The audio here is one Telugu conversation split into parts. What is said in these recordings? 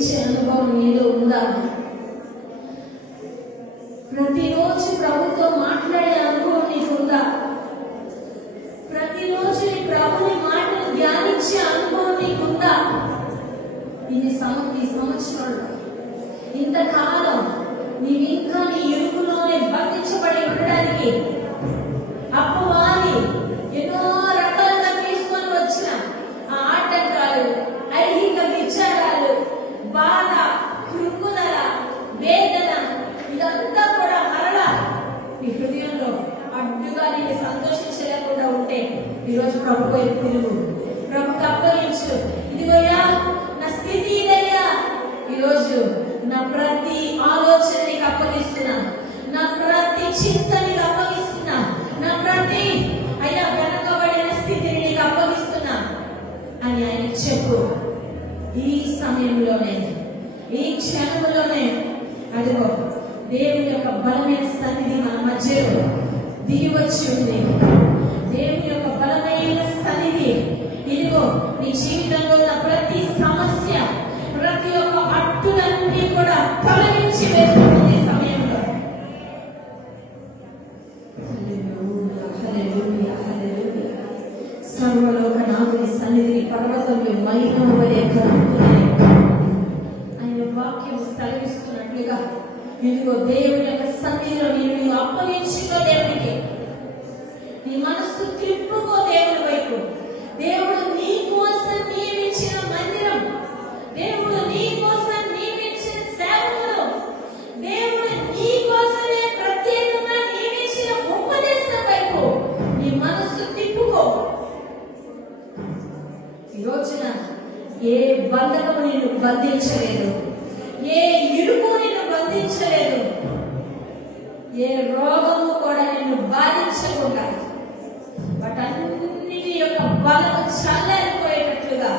జయించే అనుభవం నీలో ఉందా? ప్రతిరోజు ప్రభుతో మాట్లాడే అనుభవం నీకు ఉందా? ప్రతిరోజు నీ ప్రభుని మాటలు ధ్యానించే అనుభవం నీకుందా? ఈ సంవత్సరంలో ఇంతకాలం నీవు ఇంకా నీ ఎరుకులోనే బంధించబడి ఉండడానికి అప్పవాది ఎన్నో రకాలుగా తీసుకొని వచ్చిన ఆ ఆటంకాలు, ఐహిక విచారాలు, బాధ, కృంగుదల, వేదన, ఇదంతా కూడా మరలా నీ హృదయంలో అడ్డుగా నేను సంతోషించలేకుండా ఉంటే ఈరోజు ప్రభు వైపు తిరుగు, ప్రభుకి అప్పగించు. ఇదిగోయ్యా నా స్థితి ఇదయ్యా, ఈరోజు నా ప్రతి ఆలోచన నీకు అప్పగిస్తున్నా, నా ప్రతి చింత నీకు అప్పగిస్తున్నా, నా ప్రతి అయ్యా వెనకబడిన స్థితిని నీకు అప్పగిస్తున్నా అని ఆయన చెప్పు. ఈ సమయంలోనే, ఈ క్షణంలోనే అదిగో దేవుని యొక్క బలమైన సన్నిధి మన మధ్యలో దిగి వచ్చి ఉంది. దేవుని యొక్క బలమైన సన్నిధి ఇదిగో నీ జీవితంలో ఉన్న ప్రతి సమస్య, ప్రతి ఒక్క అడ్డులన్నీ కూడా తొలగించి వేస్తుంది ఈ సమయంలో. సర్వలోకనాథుని సన్నిధిని పర్వతంలో మహిమ వలె కలుగుతున్నాయి. ఆయన వాక్యం సెలవిస్తున్నట్లుగా ఇదిగో దేవుని యొక్క సన్నిధిలో నీవు అప్పగించుకో, దేవునికి నీ మనస్సు తిప్పుకో దేవుని వైపు. దేవుడు నీ కోసం నియమించిన మందిరం, దేవుడు నీ కోసం నియమించిన సేవకులు, దేవుడు నీ కోసమే ప్రత్యేకంగా నియమించిన ఉపదేశం వైపు నీ మనస్సు తిప్పుకో. ఈ రోజున ఏ బంధకము నిన్ను బంధించలేదు, ఏ ఇరుకు నిన్ను బంధించలేదు, ఏ రోగము కూడా నిన్ను బాధించకుండా వాటన్నిటి యొక్క బలము చల్లారిపోయేటట్లుగా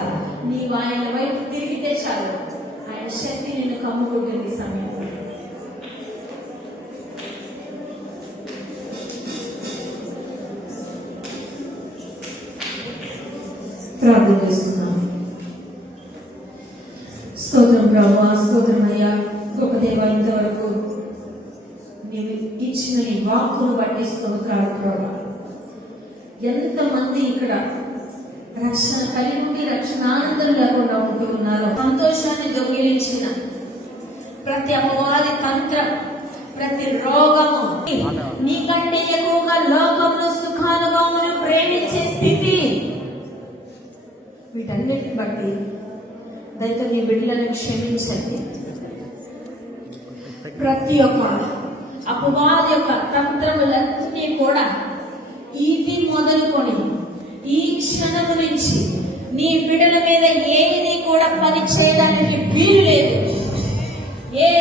నీవు ఆయన వైపు తిరిగితే చాలు, ఆయన శక్తి నిన్ను కమ్ముకుంటుంది. సమయం ప్రార్థన చేస్తున్నాను. స్తోత్రం ప్రభువా, స్తోత్రం అయ్యా, గొప్ప దేవా, ఇంతవరకు నీవు ఇచ్చిన ఈ వాక్కును బట్టి స్తోత్రాలు ప్రభువా. ఎంతమంది ఇక్కడ రక్షణ కలిగి ఉండి రక్షణ ఆనందం లేకుండా ఉంటూ ఉన్నారు. సంతోషాన్ని దొంగిలించిన ప్రతి అపవాది తంత్రం, ప్రతి రోగము, నీకంటే ఎక్కువగా లోకంలో సుఖానుభవమును ప్రేమించే స్థితి, వీటన్నిటిని బట్టి దయతో నీ బిడ్డలను క్షమించండి. ప్రతి ఒక్క అపవాది యొక్క తంత్రములన్నీ కూడా ఇది మొదలుకొని ఈ క్షణము నుంచి నీ బిడ్డల మీద ఏది కూడా పని చేయడానికి వీలు లేదు. ఏ